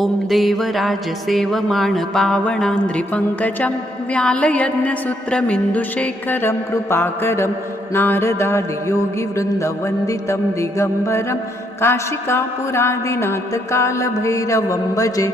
ॐ देवराजसेवमाण पावनान्द्रिपङ्कजं व्यालयज्ञसूत्रमिन्दुशेखरं कृपाकरं नारदादियोगिवृन्दवन्दितं दिगम्बरं काशिकापुरादिनाथकालभैरवं भजे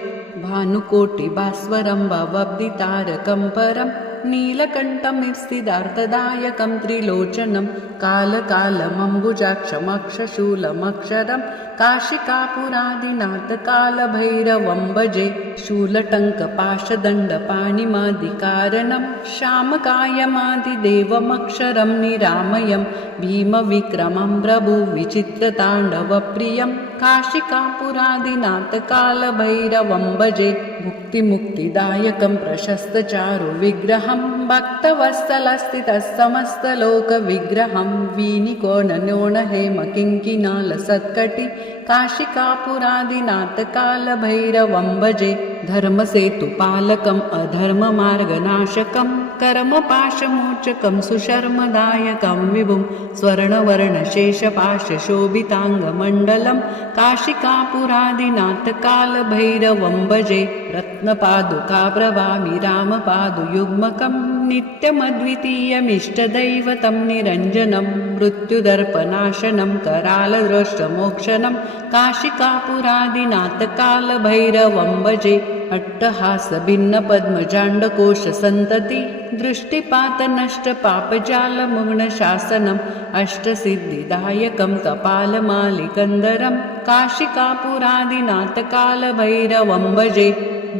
भानुकोटिभास्वरं भवब्धितारकं परं नीलकण्ठमित्सिदार्थदायकं त्रिलोचनं कालकालमम्बुजाक्षमक्षशूलमक्षरं काशिकापुरादिनाथकालभैरवं भजे शूलटङ्कपाशदण्डपाणिमादिकारणं श्यामकायमादिदेवमक्षरं निरामयं भीमविक्रमं प्रभुविचित्रताण्डवप्रियं काशिकापुरादिनाथकालभैरवं भजे मुक्तिमुक्तिदायकं प्रशस्तचारुविग्रहं भक्तवत्सलस्थितसमस्तलोकविग्रहं वीनिकोणन्योणहेमकिङ्किणालसत्कटि काशिकापुरादिनाथकालभैरवं भजे धर्मसेतुपालकम् अधर्ममार्गनाशकं कर्मपाशमोचकं सुशर्मदायकं विभुं स्वर्णवर्णशेषपाशशोभिताङ्गमण्डलं काशिकापुरादिनाथकालभैरवं भजे रत्नपादुकाप्रभामि रामपादुयुग्मकं नित्यमद्वितीयमिष्टदैवतं निरञ्जनं मृत्युदर्पनाशनं करालदृष्टमोक्षणं काशिकापुरादिनाथकालभैरवं भजे अट्टहासभिन्नपद्मजाण्डकोशसन्तति दृष्टिपातनष्टपापजालमुग्नशासनम् अष्टसिद्धिदायकं कपालमालिकन्दरं काशिकापुरादिनाथकालभैरवं भजे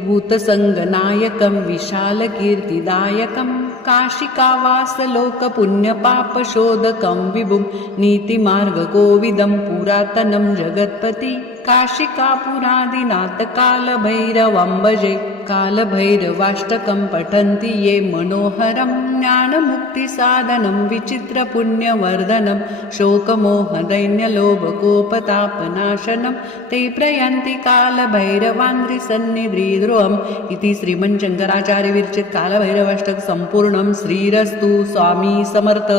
भूतसङ्गनायकं विशालकीर्तिदायकं काशिकावासलोकपुण्यपापशोधकं विभुं नीतिमार्गकोविदं पुरातनं जगत्पति काशिकापुरादिनाथकालभैरवं भजे कालभैरवाष्टकं पठन्ति ये मनोहरं ज्ञानमुक्तिसाधनं विचित्रपुण्यवर्धनं शोकमोहदैन्यलोभकोपतापनाशनं ते प्रयन्ति कालभैरवान्द्रिसन्निधिध्रुवम् इति श्रीमन्शङ्कराचार्यविरचित कालभैरवाष्टक सम्पूर्णं श्रीरस्तु स्वामी समर्थ।